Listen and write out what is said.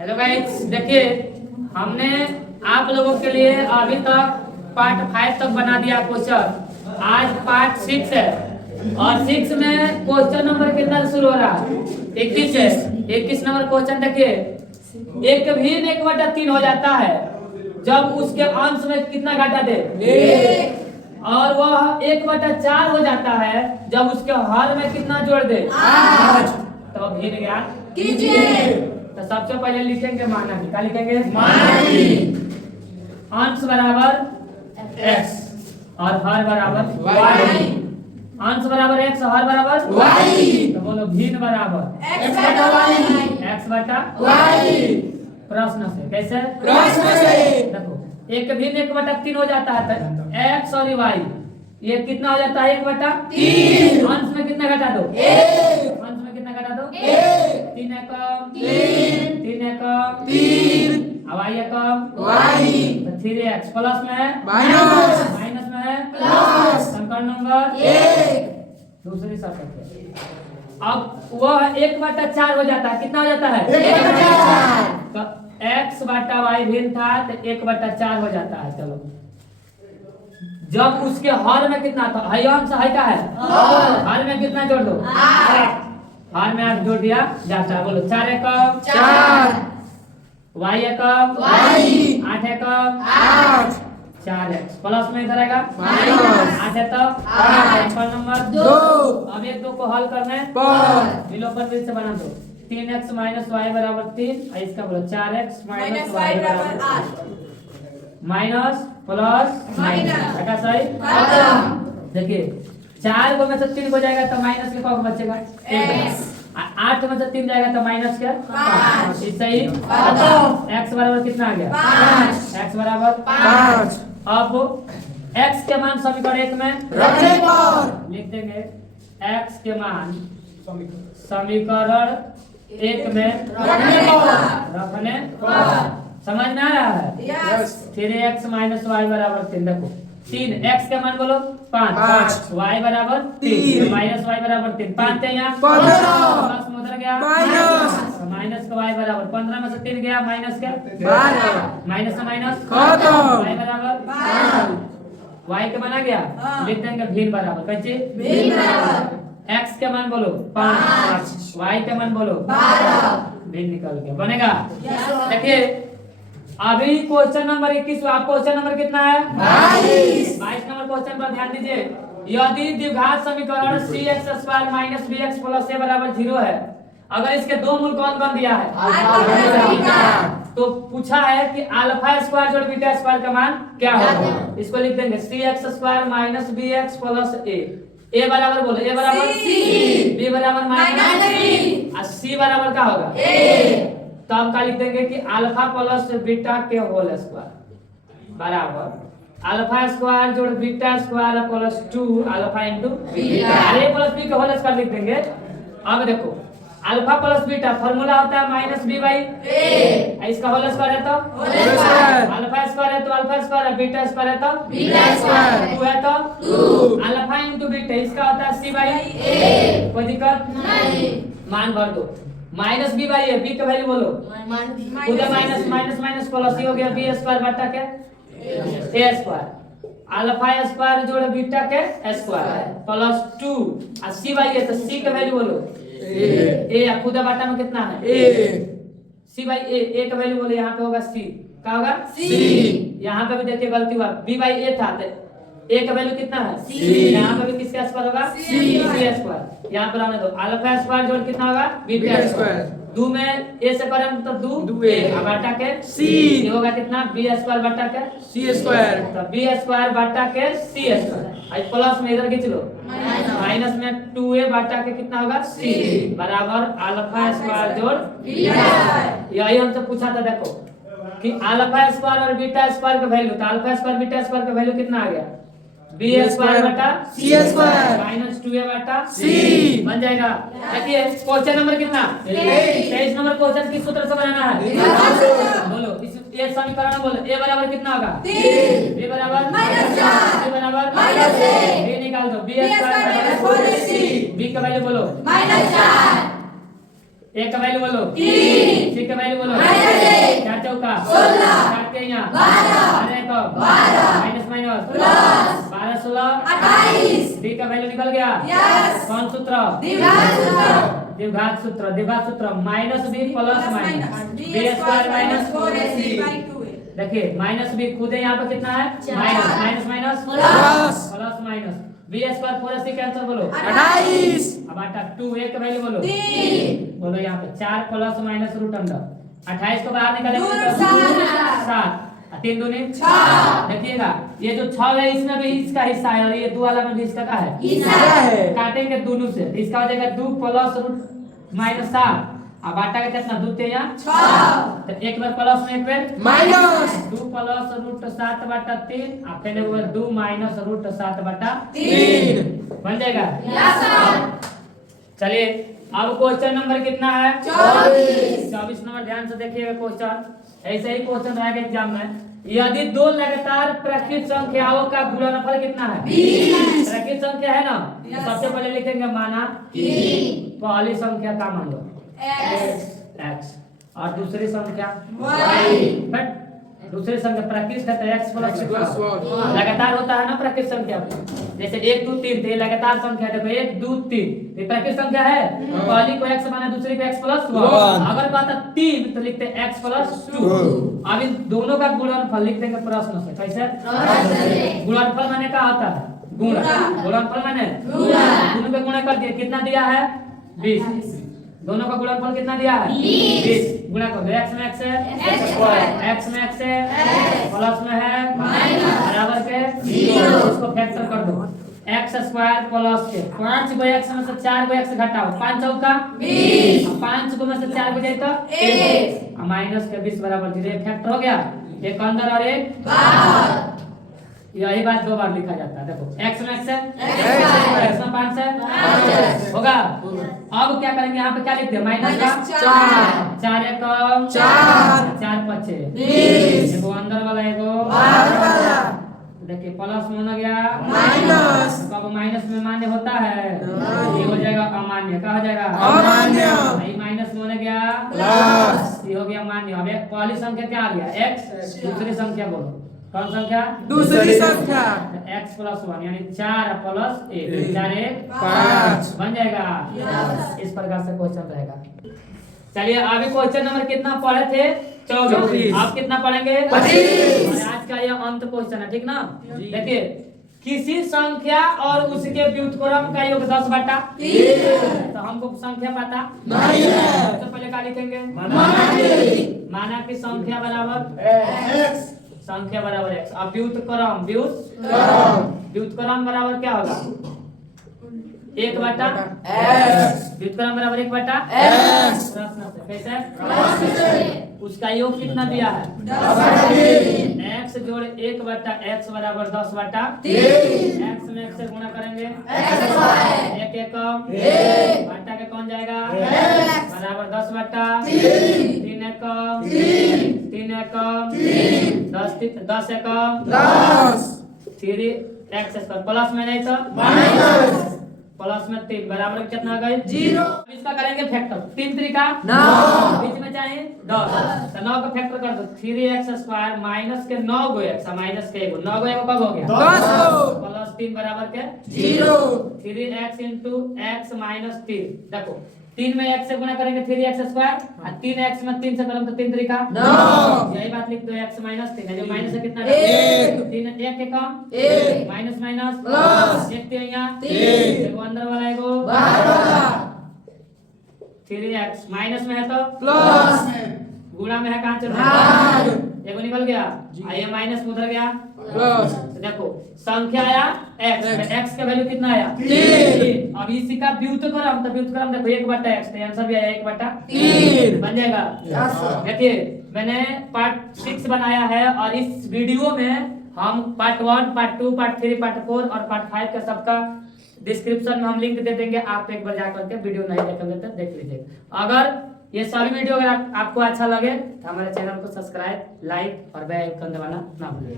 Hello guys, देखिए हमने आप लोगों के लिए अभी तक पार्ट 5 तक बना दिया क्वेश्चन। आज पार्ट 6 है और 6 में क्वेश्चन नंबर कितना शुरू हो रहा है? 21 है। 21 नंबर क्वेश्चन देखिए, एक भिन्न 1/3 हो जाता है जब उसके अंश में कितना घटा दे, और वह 1/4 हो जाता है जब उसके हर में कितना जोड़ दे, 8। तो भिन्न ज्ञान कीजिए। तो सबसे पहले लिखेंगे मानानी। क्या लिखेंगे? मानानी। अंश बराबर x और हर बराबर y। अंश बराबर x, हर बराबर y। तो बोलो भिन्न बराबर x बटा y। प्रश्न से कैसे? प्रश्न से देखो, एक भिन्न 1/3 हो जाता है तो x और y ये कितना हो जाता है? 1/3। अंश में कितना घटा दो? 1। अंश में कितना घटा दो? 1। 3 एकम 3, 3 एकम 3, अब y एकम y। तो 3x प्लस में है माइनस, माइनस में है प्लस। समीकरण नंबर 1 दूसरी शर्त। अब वह 1/4 हो जाता है। कितना हो जाता है? 1/4। तो x बटा y भिन्न था तो 1/4 हो जाता है। चलो, जब उसके हर में कितना था? हर अंश है का है, हर में कितना जोड़ दो? 8। हर में 8 जोड़ दिया जाता है। बोलो 4 एकम 4, y एकम y, 8 एकम 8, 4x प्लस में इधर आएगा माइनस, 8 है तो 8। नंबर 2। अब एक दो को हल करने पर विलोपन विधि से बना दो। 3x माइनस y बराबर 3, इसका बोलो 4x माइनस y बराबर 8। माइनस प्लस माइनस का सही खत्म। देखिए 4 को में से 3 हो जाएगा तो माइनस के कौन बचेगा? 8 में से 3 जाएगा तो माइनस क्या? 5। इस सही खत्म। x बराबर कितना आ गया? 5। x बराबर 5। अब x के मान समीकरण 1 में रखने पर लिख देंगे। x के मान समीकरण 1 में रखने पर समझ में आ रहा है? यस। 3x माइनस y बराबर 3। देखो 3 x के मान बोलो 5, y बराबर 3, माइनस y बराबर 3, 5 थे यहाँ 15 में उधर गया माइनस, माइनस का y बराबर 15 में से 3 गया माइनस क्या? 12। माइनस से माइनस खत्म। y बराबर 12। y के मान आ गया, लिख देंगे भिन्न बराबर। कैसे भिन्न बराबर? x के मान बोलो 5, y के मान बोलो 12, भिन्न निकल गया। बनेगा? देखिए अभी क्वेश्चन नंबर 21। आप क्वेश्चन नंबर कितना है? 22 नंबर क्वेश्चन पर ध्यान दीजिए। यदि द्विघात समीकरण cx² minus bx plus a बराबर 0 है, अगर इसके दो मूल कौन कौन दिया है? तो पूछा है कि अल्फा स्क्वायर जोड़ बीटा स्क्वायर का मान क्या होगा? इसको लिख देंगे cx² minus bx plus a बराबर बोलो a बराबर c, b बराबर माइनस b और c बराबर क्या होगा? a। तब क्या लिख देंगे कि अल्फा प्लस बीटा के होल स्क्वायर बराबर अल्फा स्क्वायर जोड़ beta square plus 2 alpha into beta. a plus b के होल स्क्वायर लिख देंगे। अब देखो अल्फा प्लस बीटा फॉर्मूला होता है माइनस b बाई a, इसका होल स्क्वायर है तो अल्फा स्क्वायर है तो अल्फा स्क्वायर है, बीटा स्क्वायर है तो बीटा स्क्वायर, 2 है तो 2 अल्फा इंटू बीटा, इसका होता है c बाई a। कोई दिक्कत नहीं, मान भर दो। Minus b by a, b का वैल्यू बोलो उधर माइनस माइनस माइनस प्लस ही हो गया बी स्क्वायर बटा के ए स्क्वायर अल्फा स्क्वायर जोड़ बीटा के स्क्वायर प्लस 2 और सी बाई ए, तो सी का वैल्यू बोलो ए खुद बटा में कितना है? ए। सी बाई ए का वैल्यू बोलो, यहाँ पे होगा सी। क्या होगा? सी। यहाँ पे भी देखिए गलती हुआ, बी बाई ए था तो ए का वैल्यू कितना है? c। यहाँ पे भी किसका स्क्वायर होगा? c square. यहाँ पर आने दो अल्फा स्क्वायर जोड़ कितना होगा? Beta square. 2 में a से करें तो 2 a बटा के c, ये होगा कितना? b स्क्वायर बटा के c स्क्वायर। तो b स्क्वायर बटा के c स्क्वायर, आई प्लस में इधर खींच लो माइनस में 2a बटा के कितना होगा? c बराबर अल्फा स्क्वायर जोड़ बीटा। यही हमसे पूछा था देखो कि अल्फा स्क्वायर और बीटा स्क्वायर का वैल्यू, तो अल्फा स्क्वायर बीटा स्क्वायर का वैल्यू कितना आ गया? बी स्क्वायर बटा सी स्क्वायर माइनस 2a बटा सी बन जाएगा। देखिए क्वेश्चन नंबर कितना? 23 नंबर क्वेश्चन किस सूत्र से बनाना है? बोलो इस ये समीकरण बोलो a बराबर कितना होगा? 3, b बराबर -4, c बराबर -a, b निकाल दो b स्क्वायर बटा 4ac, b का वैल्यू बोलो -4। एक का वैल्यू बोलो 3, सी का वैल्यू बोलो 4 चौका 16, 4 तेइया 12, अरे को 12, माइनस माइनस प्लस 12 16 28, डी का वैल्यू निकल गया। यस, कौन सूत्र? द्विघात सूत्र, द्विघात सूत्र minus b plus minus b square minus 4ac/2a। देखिए माइनस बी खुद यहाँ पे कितना है चार। Minus minus minus plus plus minus b square 4ac का आंसर बोलो 28, अब आटा 2 एक का वैल्यू बोलो 3, बोलो यहाँ पे 4 प्लस माइनस रूट अंडर 28 को बाहर निकालेंगे दूर तो सात। 7 3 दूनी 6, देखिएगा ये जो 6 है इसमें भी इसका हिस्सा है और ये 2 वाला में भी इसका का है हिस्सा है। काटेंगे दोनों से तो इसका हो जाएगा 2 प्लस रूट माइनस 7 अब आटा का कितना 2 तेया 6, तो एक बार प्लस में एक बार माइनस 2 प्लस रूट 7 बटा 3 और फिर एक बार 2 माइनस रूट 7 बटा 3, बन जाएगा। Yes sir. चलिए अब क्वेश्चन नंबर कितना है 24 नंबर ध्यान से देखिएगा क्वेश्चन ऐसे ही क्वेश्चन रहेगा एग्जाम में। यदि दो लगातार प्राकृत संख्याओं का गुणनफल कितना है 20, प्राकृत संख्या है ना Yes. सबसे पहले लिखेंगे माना 3, पहली संख्या का मान लो x, x और दूसरी संख्या y, बट दूसरी संख्या प्राकृत है तो x प्लस Plus one. लगातार होता है ना प्राकृत संख्या जैसे 1 2 3 तो ये लगातार संख्या है। देखो 1 2 3 ये प्राकृत संख्या है पहली को x माने दूसरी को x प्लस 1 अगर कहता 3 तो लिखते x प्लस 2 अब इन दोनों का गुणनफल लिख देंगे प्रश्न से कैसे गुणनफल माने क्या होता है गुणा गुणनफल माने गुणा। दोनों का गुणा कर दिया कितना दिया है 20 दोनों का गुणनफल कितना दिया है 20 गुणा कर दो x में x है x स्क्वायर, x में x है x, प्लस में है माइनस, बराबर के 0 इसको फैक्टर कर दो x स्क्वायर प्लस के 5 को x में से 4 को x घटाओ 5 चौका 20, 5 को में से 4 को जाए तो 1, माइनस के 20 बराबर 0 फैक्टर हो गया एक अंदर और एक बाहर, यही बात दो बार लिखा जाता है। देखो x में x है x x में 5 है पाँच। होगा अब क्या करेंगे यहाँ पे क्या लिखते हैं माइनस का चार। 4 एक चार। 4 पचे 20, एगो अंदर वाला एगो बाहर वाला, देखिए प्लस में हो गया माइनस, कब माइनस में मान्य होता है नहीं। ये हो जाएगा अमान्य क्या हो जाएगा अमान्य, ये माइनस में हो गया प्लस, ये हो गया मान्य। अब एक पहली संख्या क्या आ गया x दूसरी संख्या बोलो कौन संख्या दूसरी संख्या x प्लस 1 यानी 4 प्लस 1 4 1 5, बन जाएगा Yes. इस प्रकार से क्वेश्चन रहेगा। चलिए अभी क्वेश्चन नंबर कितना पढ़े थे 24 24। आप कितना पढ़ेंगे 25। और आज का ये अंत क्वेश्चन है ठीक ना। देखिए किसी संख्या और उसके व्युत्क्रम का योग 10 बटा 3, तो हमको संख्या पता नहीं है। सबसे पहले क्या लिखेंगे माना कि संख्या बराबर x, संख्या बराबर x अब व्युत्क्रम व्युत्क्रम बराबर क्या होगा 1 बटा x, व्युत्क्रम बराबर 1 बटा x, प्रश्न से कैसे उसका योग कितना दिया है 10/3, x जोड़ 1 बटा x बराबर 10 बटा 3, x में x से गुणा करेंगे x स्क्वायर, 1 एकम 1, बटा के कौन जाएगा x, बराबर 10 बटा 3, 3 एकम 3, 3 एकम 3, 10 एकम 10, 3 x स्क्वायर प्लस में नहीं तो माइनस, प्लस में 3 बराबर कितना आ गए 0, इसका करेंगे फैक्टर 3 तरीका 9, बीच में चाहिए 10 तो 9 का फैक्टर कर दो 3x स्क्वायर माइनस के 9 गो x माइनस के 1 9 गो एगो कब हो गया 10, प्लस 3 बराबर के 0, 3x into x माइनस 3 देखो 3 में x से गुणा करेंगे 3x स्क्वायर और 3x में 3 से करेंगे तो 3 तरीका 9, यही बात लिख दो x माइनस 3 है जो माइनस है कितना एक। 3 1 के कम 1, माइनस माइनस प्लस, 1 3 यहाँ तीन। एगो अंदर वाला एगो बाहर वाला, 3x माइनस में है तो प्लस, गुणा में है कहां चल भाग, एगो निकल गया और ये माइनस उधर गया प्लस, तो देखो संख्या आया x में x का वैल्यू कितना आया 3, अब इसी का व्युत्क्रम तो व्युत्क्रम देखो 1 बटा x तो आंसर भी आया 1 बटा 3, बन जाएगा। Yes, sir. देखिए मैंने पार्ट 6 बनाया है और इस वीडियो में हम पार्ट 1 पार्ट 2 पार्ट 3 पार्ट 4 और पार्ट 5 का सबका डिस्क्रिप्शन में हम लिंक दे देंगे आप एक बार जाकर के वीडियो नहीं देखेंगे तो देख लीजिए। अगर ये सभी वीडियो अगर आपको अच्छा लगे तो हमारे चैनल को सब्सक्राइब लाइक और बेल आइकन दबाना ना भूलिए।